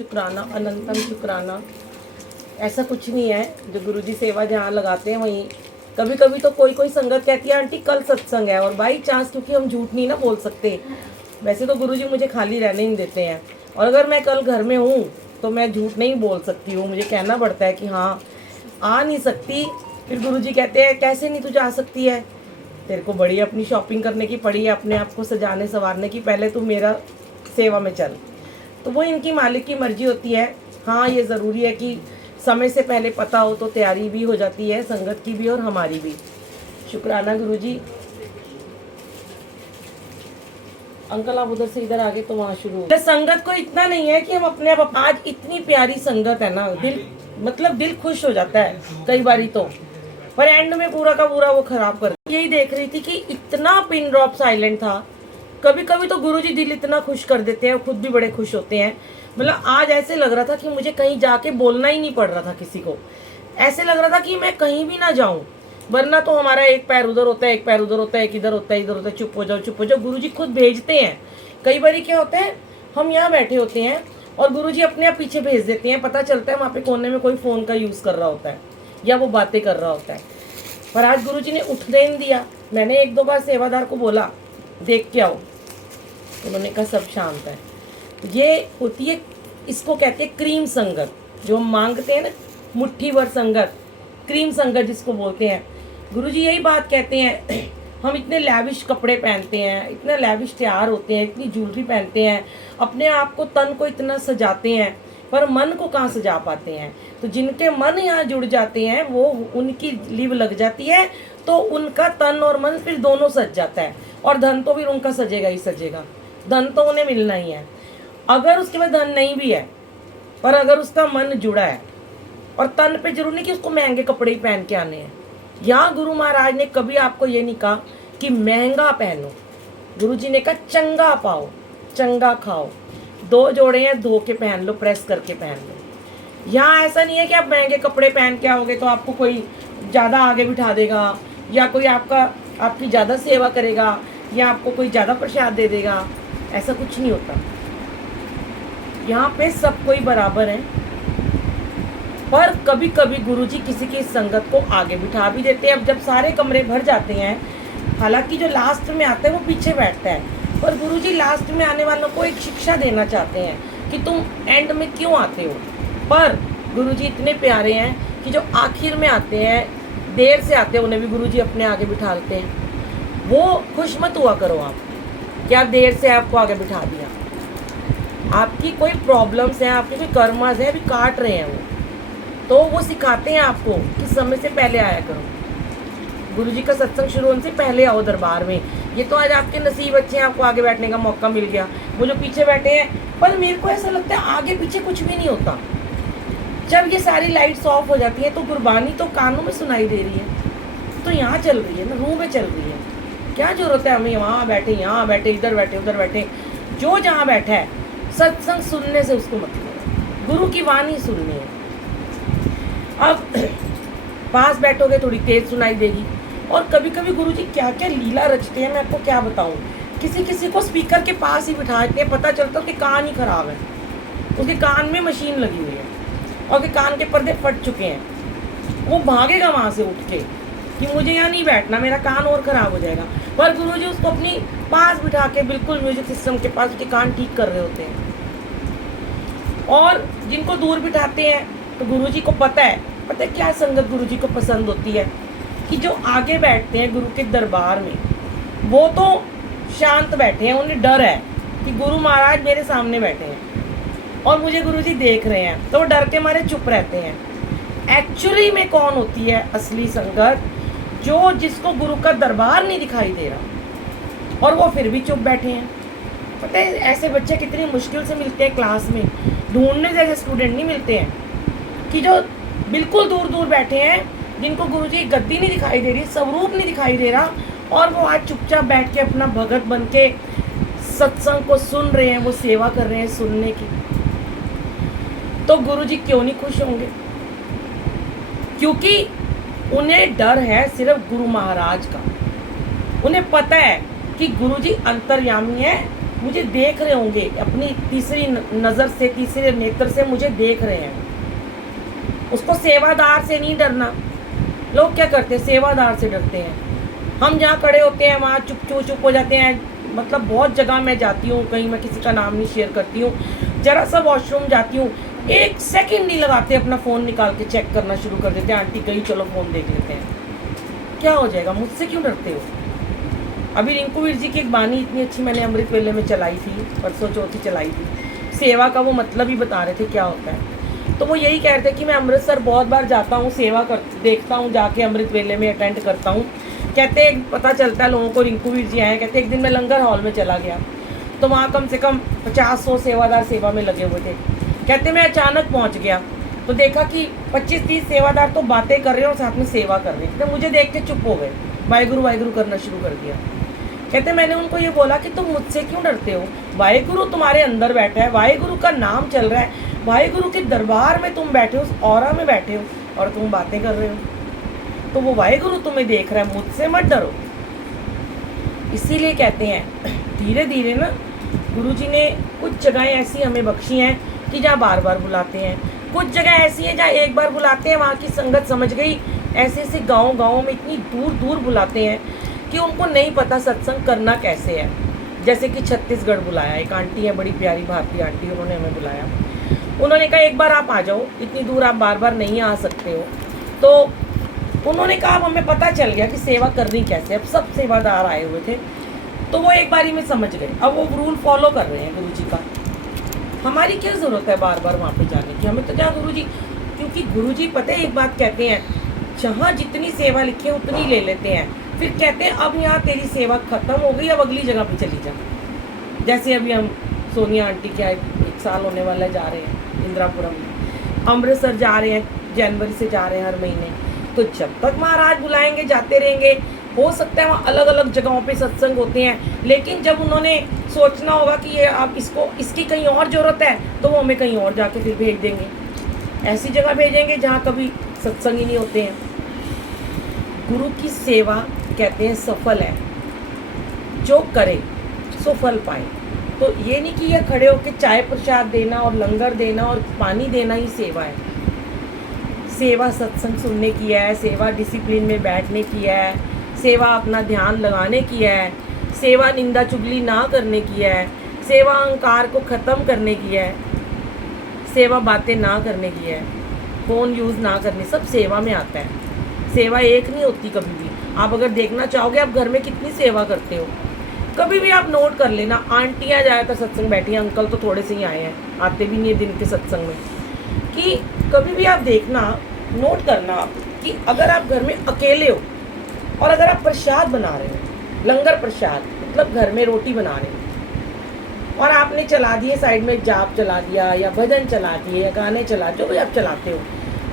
शुक्राना, अनंतम शुक्राना। ऐसा कुछ नहीं है, जो गुरुजी सेवा जहाँ लगाते हैं वहीं कभी कभी तो कोई कोई संगत कहती है आंटी कल सत्संग है, और बाई चांस क्योंकि हम झूठ नहीं ना बोल सकते, वैसे तो गुरुजी मुझे खाली रहने नहीं देते हैं। और अगर मैं कल घर में हूँ तो मैं झूठ नहीं बोल सकती हूँ, मुझे कहना पड़ता है कि हाँ आ नहीं सकती। फिर गुरुजी कहते हैं कैसे नहीं तू जा सकती है, तेरे को बड़ी अपनी शॉपिंग करने की पड़ी है, अपने आप को सजाने संवारने की, पहले तू मेरा सेवा में चल। तो वो इनकी मालिक की मर्जी होती है। हाँ ये ज़रूरी है कि समय से पहले पता हो तो तैयारी भी हो जाती है, संगत की भी और हमारी भी। शुक्राना गुरुजी। अंकल आप उधर से इधर आगे तो वहाँ शुरू हो। संगत को इतना नहीं है कि हम अपने आप, आज इतनी प्यारी संगत है ना, दिल मतलब दिल खुश हो जाता है कई बारी तो, पर एंड में पूरा का पूरा वो खराब कर। यही देख रही थी कि इतना पिन ड्रॉप साइलेंट था। कभी कभी तो गुरुजी दिल इतना खुश कर देते हैं, खुद भी बड़े खुश होते हैं। मतलब आज ऐसे लग रहा था कि मुझे कहीं जाके बोलना ही नहीं पड़ रहा था किसी को, ऐसे लग रहा था कि मैं कहीं भी ना जाऊं, वरना तो हमारा एक पैर उधर होता है, एक पैर उधर होता है, एक इधर होता है, इधर होता है, चुप हो जाओ चुप हो जाओ। गुरुजी खुद भेजते हैं। कई बार क्या होता है, हम यहाँ बैठे होते हैं और गुरुजी अपने आप पीछे भेज देते हैं, पता चलता है वहाँ पे कोने में कोई फ़ोन का यूज़ कर रहा होता है या वो बातें कर रहा होता है। पर आज गुरुजी ने उठने नहीं दिया। मैंने एक दो बार सेवादार को बोला देख के आओ, उन्होंने कहा सब शांत है। ये होती है, इसको कहते हैं क्रीम संगत, जो हम मांगते हैं ना मुट्ठी भर संगत, क्रीम संगत जिसको बोलते हैं। गुरुजी यही बात कहते हैं। हम इतने लैविश कपड़े पहनते हैं, इतना लैविश तैयार होते हैं, इतनी ज्वेलरी पहनते हैं, अपने आप को तन को इतना सजाते हैं, पर मन को कहाँ सजा पाते हैं। तो जिनके मन यहाँ जुड़ जाते हैं, वो उनकी लीव लग जाती है, तो उनका तन और मन फिर दोनों सज जाता है, और धन तो फिर उनका सजेगा ही सजेगा। धन तो उन्हें मिलना ही है। अगर उसके पास धन नहीं भी है, पर अगर उसका मन जुड़ा है, और तन पे जरूर नहीं कि उसको महंगे कपड़े ही पहन के आने हैं। यहाँ गुरु महाराज ने कभी आपको ये नहीं कहा कि महंगा पहनो, गुरुजी ने कहा चंगा पाओ, चंगा खाओ। दो जोड़े हैं, धो के पहन लो, प्रेस करके पहन लो। यहाँ ऐसा नहीं है कि आप महंगे कपड़े पहन के आओगे तो आपको कोई ज़्यादा आगे बिठा देगा, या कोई आपकी ज़्यादा सेवा करेगा, या आपको कोई ज़्यादा प्रसाद दे देगा। ऐसा कुछ नहीं होता। यहाँ पे सब कोई बराबर है, पर कभी कभी गुरुजी किसी की संगत को आगे बिठा भी देते हैं। अब जब सारे कमरे भर जाते हैं, हालांकि जो लास्ट में आता है वो पीछे बैठता है, पर गुरुजी लास्ट में आने वालों को एक शिक्षा देना चाहते हैं कि तुम एंड में क्यों आते हो। पर गुरुजी इतने प्यारे हैं कि जो आखिर में आते हैं, देर से आते हैं, उन्हें भी गुरुजी अपने आगे बिठाते हैं। वो खुश मत हुआ करो आप, क्या देर से आपको आगे बिठा दिया। आपकी कोई प्रॉब्लम्स हैं, आपके कोई कर्मस हैं, अभी काट रहे हैं तो वो सिखाते हैं आपको कि समय से पहले आया करो। गुरुजी का सत्संग शुरू होने से पहले आओ दरबार में। ये तो आज आपके नसीब अच्छे हैं, आपको आगे बैठने का मौका मिल गया। वो जो पीछे बैठे हैं, पर मेरे को ऐसा लगता है आगे पीछे कुछ भी नहीं होता। जब ये सारी लाइट्स ऑफ हो जाती है तो गुरबानी तो कानों में सुनाई दे रही है, तो यहाँ चल रही है ना, रूह में चल रही है। क्या जरूरत है हमें वहाँ बैठे, यहाँ बैठे, इधर बैठे, उधर बैठे। जो जहाँ बैठा है सत्संग सुनने से उसको मतलब गुरु की वाणी सुननी है। अब पास बैठोगे थोड़ी तेज सुनाई देगी। और कभी कभी गुरुजी क्या क्या लीला रचते हैं, मैं आपको क्या बताऊं। किसी किसी को स्पीकर के पास ही बिठा देते हैं, पता चलता है उसके कान ही खराब है, उसके कान में मशीन लगी हुई है और उसके कान के पर्दे फट चुके हैं। वो भागेगा वहाँ से उठ के कि मुझे यहाँ नहीं बैठना, मेरा कान और ख़राब हो जाएगा। पर गुरुजी उसको अपनी पास बिठा के बिल्कुल म्यूजिक सिस्टम के पास उसके कान ठीक कर रहे होते हैं। और जिनको दूर बिठाते हैं तो गुरुजी को पता है क्या संगत गुरुजी को पसंद होती है, कि जो आगे बैठते हैं गुरु के दरबार में, वो तो शांत बैठे हैं, उन्हें डर है कि गुरु महाराज मेरे सामने बैठे हैं और मुझे गुरुजी देख रहे हैं, तो वो डर के मारे चुप रहते हैं। एक्चुअली में कौन होती है असली संगत, जो जिसको गुरु का दरबार नहीं दिखाई दे रहा और वो फिर भी चुप बैठे हैं। पता है ऐसे बच्चे कितनी मुश्किल से मिलते हैं क्लास में, ढूंढने जैसे स्टूडेंट नहीं मिलते हैं, कि जो बिल्कुल दूर दूर बैठे हैं, जिनको गुरुजी की गद्दी नहीं दिखाई दे रही, स्वरूप नहीं दिखाई दे रहा, और वो आज चुपचाप बैठ के अपना भगत बन के सत्संग को सुन रहे हैं, वो सेवा कर रहे हैं सुनने की। तो गुरुजी क्यों नहीं खुश होंगे? क्योंकि उन्हें डर है सिर्फ गुरु महाराज का। उन्हें पता है कि गुरुजी अंतर्यामी है, मुझे देख रहे होंगे, अपनी तीसरी नज़र से, तीसरे नेत्र से मुझे देख रहे हैं। उसको सेवादार से नहीं डरना। लोग क्या करते हैं, सेवादार से डरते हैं। हम जहाँ खड़े होते हैं वहाँ चुप हो जाते हैं। मतलब बहुत जगह मैं जाती हूँ, कहीं मैं किसी का नाम नहीं शेयर करती हूँ, जरा सा वॉशरूम जाती हूँ, 1 सेकंड नहीं लगाते, अपना फ़ोन निकाल के चेक करना शुरू कर देते हैं। आंटी गई, चलो फ़ोन देख लेते हैं। क्या हो जाएगा, मुझसे क्यों डरते हो? अभी रिंकू वीर जी की एक बानी इतनी अच्छी मैंने अमृत वेले में चलाई थी, परसों चौथी चलाई थी। सेवा का वो मतलब ही बता रहे थे क्या होता है। तो वो यही कह रहे थे कि मैं अमृतसर बहुत बार जाता हूँ, सेवा कर देखता हूँ, जाके अमृत वेले में अटेंड करता हूँ। कहते पता चलता है लोगों को, रिंकू वीर जी आए, कहते एक दिन मैं लंगर हॉल में चला गया तो वहाँ कम से कम 50-100 सेवादार सेवा में लगे हुए थे। कहते मैं अचानक पहुँच गया तो देखा कि 25-30 सेवादार तो बातें कर रहे हैं और साथ में सेवा कर रहे हैं। तो मुझे देख के चुप हो गए, वाहेगुरु वाहेगुरु करना शुरू कर दिया। कहते मैंने उनको ये बोला कि तुम मुझसे क्यों डरते हो? वाहेगुरु तुम्हारे अंदर बैठा है, वाहेगुरु का नाम चल रहा है, वाहेगुरु के दरबार में तुम बैठे हो, उस ऑरा में बैठे हो और तुम बातें कर रहे हो। तो वो वाहेगुरु तुम्हें देख रहा है, मुझसे मत डरो। इसीलिए कहते हैं धीरे धीरे ना, गुरु जी ने कुछ जगहें ऐसी हमें बख्शी हैं कि जहाँ बार बार बुलाते हैं, कुछ जगह ऐसी है जहाँ एक बार बुलाते हैं, वहाँ की संगत समझ गई। ऐसे ऐसे गाँव में इतनी दूर दूर बुलाते हैं कि उनको नहीं पता सत्संग करना कैसे है। जैसे कि छत्तीसगढ़ बुलाया, एक आंटी है बड़ी प्यारी भारतीय आंटी, उन्होंने हमें बुलाया। उन्होंने कहा एक बार आप आ जाओ, इतनी दूर आप बार बार नहीं आ सकते हो। तो उन्होंने कहा अब हमें पता चल गया कि सेवा करनी कैसे। अब सब सेवादार आए हुए थे तो वो एक बारी में समझ गए। अब वो रूल फॉलो कर रहे हैं गुरु जी का। हमारी क्या ज़रूरत है बार बार वहाँ पे जाने की? हमें तो क्या गुरु जी, क्योंकि गुरु जी पता है एक बात कहते हैं, जहाँ जितनी सेवा लिखी है उतनी ले लेते हैं। फिर कहते हैं अब यहाँ तेरी सेवा खत्म हो गई, अब अगली जगह पे चली जा। जैसे अभी हम सोनिया आंटी क्या 1 साल होने वाला जा रहे हैं इंदिरापुरम में, अमृतसर जा रहे हैं, जनवरी से जा रहे हैं हर महीने। तो जब तक महाराज बुलाएंगे जाते रहेंगे। हो सकता है वहाँ अलग अलग जगहों पे सत्संग होते हैं, लेकिन जब उन्होंने सोचना होगा कि ये आप इसकी कहीं और ज़रूरत है तो वो हमें कहीं और जाके फिर भेज देंगे। ऐसी जगह भेजेंगे जहाँ कभी सत्संग ही नहीं होते हैं। गुरु की सेवा कहते हैं सफल है, जो करे सो फल पाए। तो ये नहीं कि ये खड़े होकर चाय प्रसाद देना और लंगर देना और पानी देना ही सेवा है। सेवा सत्संग सुनने की है, सेवा डिसिप्लिन में बैठने की है, सेवा अपना ध्यान लगाने की है, सेवा निंदा चुगली ना करने की है, सेवा अहंकार को ख़त्म करने की है, सेवा बातें ना करने की है, फ़ोन यूज़ ना करने, सब सेवा में आता है। सेवा एक नहीं होती कभी भी। आप अगर देखना चाहोगे आप घर में कितनी सेवा करते हो, कभी भी आप नोट कर लेना। आंटियाँ ज़्यादातर सत्संग बैठी हैं, अंकल तो थोड़े से ही आए हैं, आते भी नहीं है दिन के सत्संग में। कि कभी भी आप देखना, नोट करना आप कि अगर आप घर में अकेले हो और अगर आप प्रसाद बना रहे हो, लंगर प्रसाद मतलब घर में रोटी बना रहे हो और आपने चला दिए साइड में, जाप चला दिया या भजन चला दिए या गाने चला, जो भी आप चलाते हो,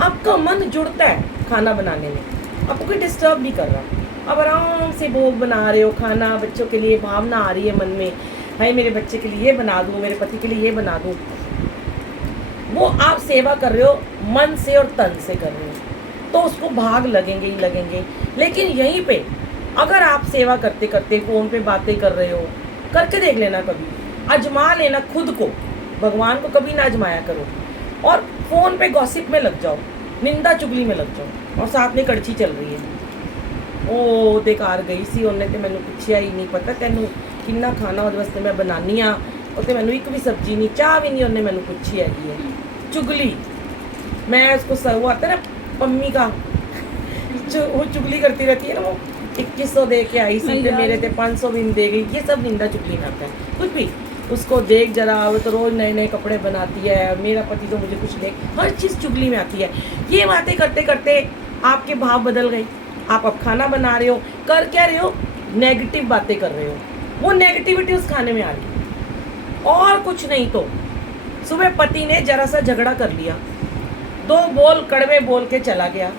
आपका मन जुड़ता है खाना बनाने में, आपको कोई डिस्टर्ब नहीं कर रहा। अब आराम से भोग बना रहे हो, खाना बच्चों के लिए, भावना आ रही है मन में, भाई मेरे बच्चे के लिए ये बना दूँ, मेरे पति के लिए ये बना दूँ। वो आप सेवा कर रहे हो, मन से और तन से कर रहे हो, तो उसको भाग लगेंगे ही लगेंगे। लेकिन यहीं पे अगर आप सेवा करते करते फ़ोन पे बातें कर रहे हो, करके देख लेना, कभी आजमा लेना खुद को, भगवान को कभी ना आजमाया करो। और फ़ोन पे गॉसिप में लग जाओ, निंदा चुगली में लग जाओ और साथ में कड़छी चल रही है। ओ बेकार गई सी उन्हें तो मैंने पूछा ही नहीं, पता तेनू किन्ना खाना उस वास्ते मैं बनानी हाँ, तो मैंने एक भी सब्जी नहीं, चाह भी नहीं उन्हें मैंने पूछी हैगी है। चुगली, मैं उसको सर्व आता है ना पम्मी का, वो चुगली करती रहती है ना, वो 2100 दे के आई सी, मेरे थे 500 भी दे गई। ये सब निंदा चुगली में आता है। कुछ भी उसको देख जरा, वो तो रोज़ नए नए कपड़े बनाती है, मेरा पति तो मुझे कुछ देख, हर चीज़ चुगली में आती है। ये बातें करते करते आपके भाव बदल गए। आप अब खाना बना रहे हो, कर क्या रहे हो, नेगेटिव बातें कर रहे हो, वो नेगेटिविटी उस खाने में आ रही और कुछ नहीं। तो सुबह पति ने जरा सा झगड़ा कर लिया, 2 बोल कड़वे बोल के चला गया,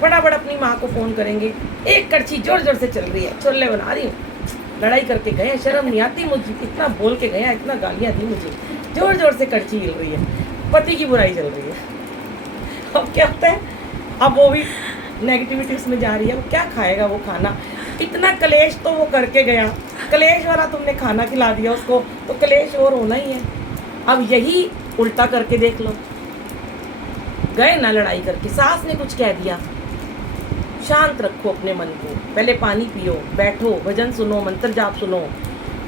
फटाफट अपनी माँ को फ़ोन करेंगे, एक कड़छी जोर जोर से चल रही है, छोले बना रही हूँ, लड़ाई करके गए, शर्म नहीं आती मुझे, इतना बोल के गया, इतना गालियाँ दी मुझे, जोर जोर से कड़छी हिल रही है, पति की बुराई चल रही है। अब क्या होता है, अब वो भी नेगेटिविटी उसमें जा रही है, वो क्या खाएगा वो खाना। इतना कलेश तो वो करके गया, कलेश वाला तुमने खाना खिला दिया उसको, तो कलेश और होना ही है। अब यही उल्टा करके देख लो, गए ना लड़ाई करके, सास ने कुछ कह दिया, शांत रखो अपने मन को, पहले पानी पियो, बैठो, भजन सुनो, मंत्र जाप सुनो।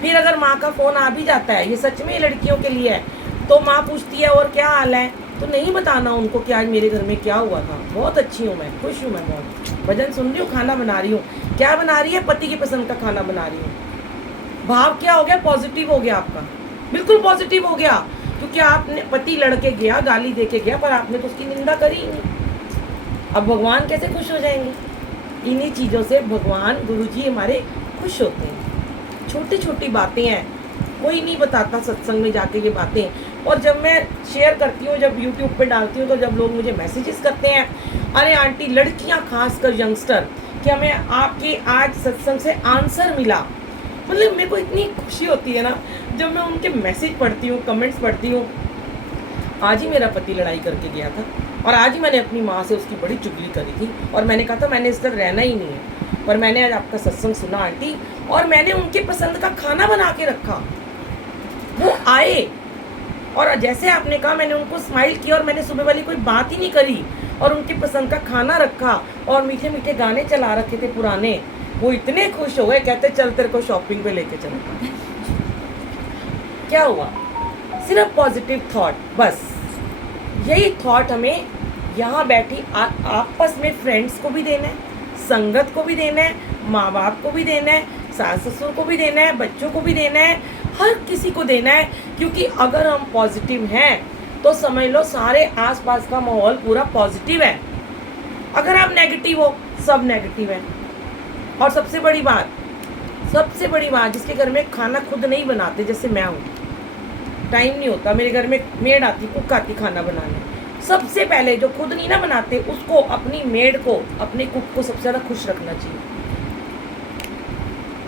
फिर अगर माँ का फ़ोन आ भी जाता है, ये सच में लड़कियों के लिए है, तो माँ पूछती है और क्या हाल है, तो नहीं बताना उनको कि आज मेरे घर में क्या हुआ था, बहुत अच्छी हूँ मैं, खुश हूँ मैं, बहुत भजन सुन रही हूँ, खाना बना रही हूँ। क्या बना रही है? पति की पसंद का खाना बना रही हूँ। भाव क्या हो गया? पॉजिटिव हो गया आपका, बिल्कुल पॉजिटिव हो गया, क्योंकि आपने, पति लड़के गया, गाली दे के गया, पर आपने तो उसकी निंदा करी ही नहीं। अब भगवान कैसे खुश हो जाएंगे? इन्हीं चीज़ों से भगवान, गुरुजी हमारे खुश होते हैं। छोटी छोटी बातें हैं, कोई नहीं बताता सत्संग में जाके ये बातें। और जब मैं शेयर करती हूँ, जब यूट्यूब पे डालती हूँ, तो जब लोग मुझे मैसेजेस करते हैं, अरे आंटी, लड़कियाँ खासकर यंगस्टर, कि हमें आपके आज सत्संग से आंसर मिला, मतलब मेरे को इतनी खुशी होती है ना जब मैं उनके मैसेज पढ़ती हूँ, कमेंट्स पढ़ती हूँ। आज ही मेरा पति लड़ाई करके गया था, और आज ही मैंने अपनी माँ से उसकी बड़ी चुगली करी थी, और मैंने कहा था मैंने इस तरह रहना ही नहीं है, पर मैंने आज आपका सत्संग सुना आंटी, और मैंने उनके पसंद का खाना बना के रखा। वो आए, और जैसे आपने कहा, मैंने उनको स्माइल किया, और मैंने सुबह वाली कोई बात ही नहीं करी, और उनकी पसंद का खाना रखा, और मीठे मीठे गाने चला रखे थे पुराने। वो इतने खुश हो गए, कहते चल तेरे को शॉपिंग पे लेके चलता। क्या हुआ? सिर्फ पॉजिटिव थॉट, बस यही थॉट हमें यहाँ बैठी आपस में फ्रेंड्स को भी देना है, संगत को भी देना है, माँ बाप को भी देना है, सास ससुर को भी देना है, बच्चों को भी देना है, हर किसी को देना है। क्योंकि अगर हम पॉजिटिव हैं तो समझ लो सारे आसपास का माहौल पूरा पॉजिटिव है। अगर आप नेगेटिव हो, सब नेगेटिव है। और सबसे बड़ी बात, जिसके घर में खाना खुद नहीं बनाते, जैसे मैं हूँ, टाइम नहीं होता, मेरे घर में मेड आती, कुक आती खाना बनाने, सबसे पहले जो खुद नहीं ना बनाते, उसको, अपनी मेड को, अपने कुक को सबसे ज़्यादा खुश रखना चाहिए।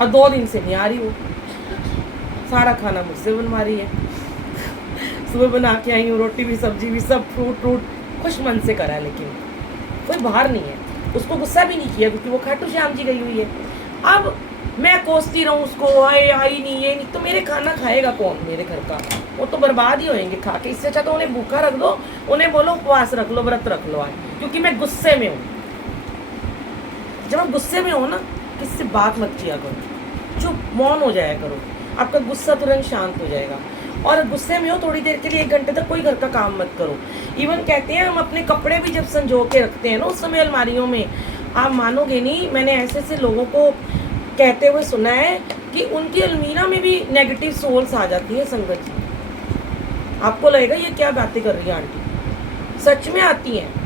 और 2 दिन से नहीं आ रही, वो सारा खाना मुझसे बनवा रही है। सुबह बना के आई हूँ, रोटी भी, सब्जी भी, सब फ्रूट खुश मन से करा है, लेकिन कोई बाहर नहीं है, उसको गुस्सा भी नहीं किया, क्योंकि वो खाटू श्याम जी गई हुई है। अब मैं कोसती रहूँ उसको, आई नहीं, ये नहीं, तो मेरे खाना खाएगा कौन मेरे घर का? वो तो बर्बाद ही होएंगे खा के। इससे अच्छा तो उन्हें भूखा रख दो, उन्हें बोलो उपवास रख लो, व्रत रख लो आज, क्योंकि मैं गुस्से में हूँ। जब आप गुस्से में हो ना, किसी से बात मत किया करो, चुप मौन हो जाया करो, आपका गुस्सा तुरंत शांत हो जाएगा। और गुस्से में हो, थोड़ी देर के लिए 1 घंटे तक कोई घर का काम मत करो। इवन कहते हैं, हम अपने कपड़े भी जब संजो के रखते हैं ना उस समय अलमारियों में, आप मानोगे नहीं, मैंने ऐसे ऐसे लोगों को कहते हुए सुना है कि उनकी अलमीरा में भी नेगेटिव सोल्स आ जाती है। संगत जी, आपको लगेगा ये क्या बातें कर रही है आंटी, सच में आती हैं।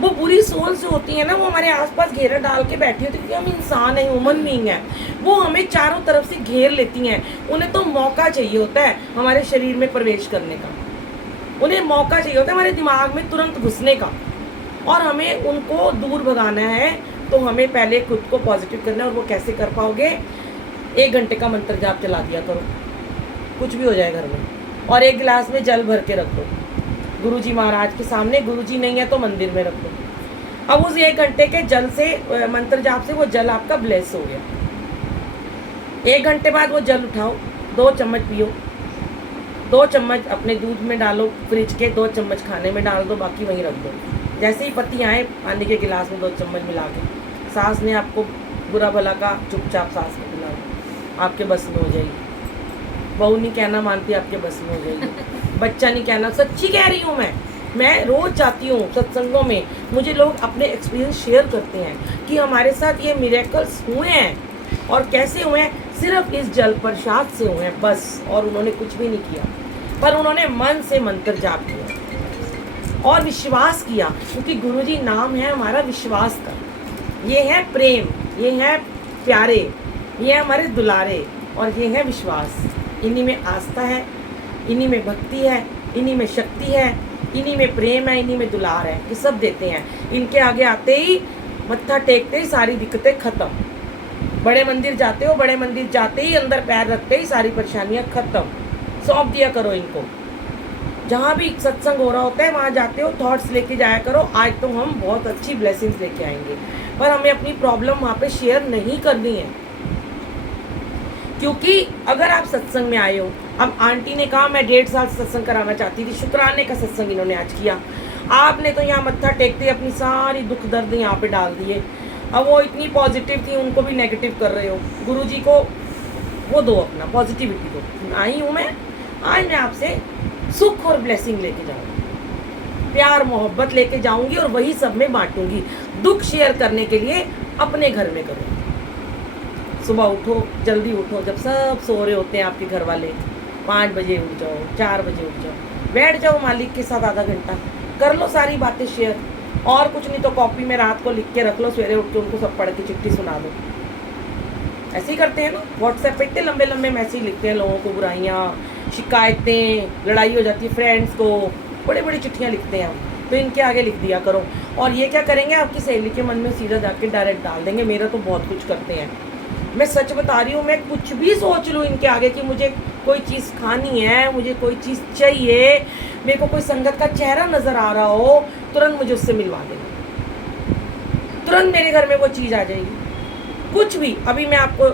वो बुरी सोल्स जो होती है ना, वो हमारे आसपास घेरा डाल के बैठी होती है, क्योंकि हम इंसान हैं, ह्यूमन बीइंग है, वो हमें चारों तरफ से घेर लेती हैं। उन्हें तो मौका चाहिए होता है हमारे शरीर में प्रवेश करने का, उन्हें मौका चाहिए होता है हमारे दिमाग में तुरंत घुसने का, और हमें उनको दूर भगाना है। तो हमें पहले खुद को पॉजिटिव करना है। और वो कैसे कर पाओगे? 1 घंटे का मंत्र जाप चला दिया करो, कुछ भी हो जाए घर में, और 1 गिलास में जल भर के रख दो गुरुजी महाराज के सामने। गुरुजी नहीं है तो मंदिर में रख दो। अब उस 1 घंटे के जल से, मंत्र जाप से, वो जल आपका ब्लेस हो गया। 1 घंटे बाद वो जल उठाओ, 2 चम्मच पियो, 2 चम्मच अपने दूध में डालो, फ्रिज के 2 चम्मच खाने में डाल दो, बाकी वहीं रख दो। जैसे ही पति आए, पानी के गिलास में 2 चम्मच मिला के, सास ने आपको बुरा भला का, चुपचाप सास को पिला दो, आपके बस में हो जाएगी। बहू नहीं कहना मानती, आपके बस में हो जाएगी। बच्चा नहीं कहना, सच्ची कह रही हूँ मैं रोज़ जाती हूँ सत्संगों में, मुझे लोग अपने एक्सपीरियंस शेयर करते हैं कि हमारे साथ ये मिरेकल्स हुए हैं। और कैसे हुए हैं? सिर्फ इस जल प्रसाद से हुए हैं बस, और उन्होंने कुछ भी नहीं किया, पर उन्होंने मन से मंत्र जाप किया और विश्वास किया, क्योंकि गुरुजी नाम है हमारा विश्वास का। ये है प्रेम, ये है प्यारे, ये है हमारे दुलारे, और ये है विश्वास। इन्हीं में आस्था है, इन्हीं में भक्ति है, इन्हीं में शक्ति है, इन्हीं में प्रेम है, इन्हीं में दुलार है। ये सब देते हैं। इनके आगे आते ही, मत्था टेकते ही सारी दिक्कतें खत्म। बड़े मंदिर जाते हो, बड़े मंदिर जाते ही, अंदर पैर रखते ही सारी परेशानियां खत्म। सौंप दिया करो इनको, जहाँ भी सत्संग हो रहा होता है वहाँ जाते हो, थॉट्स लेके जाया करो, आज तो हम बहुत अच्छी ब्लेसिंग्स लेके आएंगे। पर हमें अपनी प्रॉब्लम वहाँ पे शेयर नहीं करनी है, क्योंकि अगर आप सत्संग में आए हो, अब आंटी ने कहा मैं 1.5 साल सत्संग कराना चाहती थी, शुक्राने का सत्संग इन्होंने आज किया, आपने तो यहाँ मत्था टेकते अपनी सारी दुख दर्द यहाँ पे डाल दिए। अब वो इतनी पॉजिटिव थी, उनको भी नेगेटिव कर रहे हो। गुरुजी को वो दो, अपना पॉजिटिविटी दो। आई हूँ मैं, आज मैं आपसे सुख और ब्लेसिंग लेके जाऊँगी, प्यार मोहब्बत लेके जाऊँगी और वही सब में बांटूंगी। दुख शेयर करने के लिए अपने घर में करूँगी। सुबह उठो, जल्दी उठो, जब सब सो रहे होते हैं आपके घर वाले, 5 बजे उठ जाओ, 4 बजे उठ जाओ, बैठ जाओ मालिक के साथ आधा घंटा, कर लो सारी बातें शेयर, और कुछ नहीं तो कॉपी में रात को लिख के रख लो, सवेरे उठ के उनको सब पढ़ के चिट्ठी सुना दो। ऐसे ही करते हैं ना, व्हाट्सएप पे इतने लंबे लंबे मैसेज लिखते हैं लोगों को, बुराइयाँ, शिकायतें, लड़ाई हो जाती है फ्रेंड्स को, बड़ी बड़ी चिट्ठियाँ लिखते हैं हम, तो इनके आगे लिख दिया करो। और ये क्या करेंगे, आपकी सहेली के मन में सीधा जाके डायरेक्ट डाल देंगे। मेरा तो बहुत कुछ करते हैं, मैं सच बता रही हूँ, मैं कुछ भी सोच लूँ इनके आगे कि मुझे कोई चीज़ खानी है, मुझे कोई चीज़ चाहिए, मेरे को कोई संगत का चेहरा नज़र आ रहा हो, तुरंत मुझे उससे मिलवा देना, तुरंत मेरे घर में वो चीज़ आ जाएगी। कुछ भी, अभी मैं आपको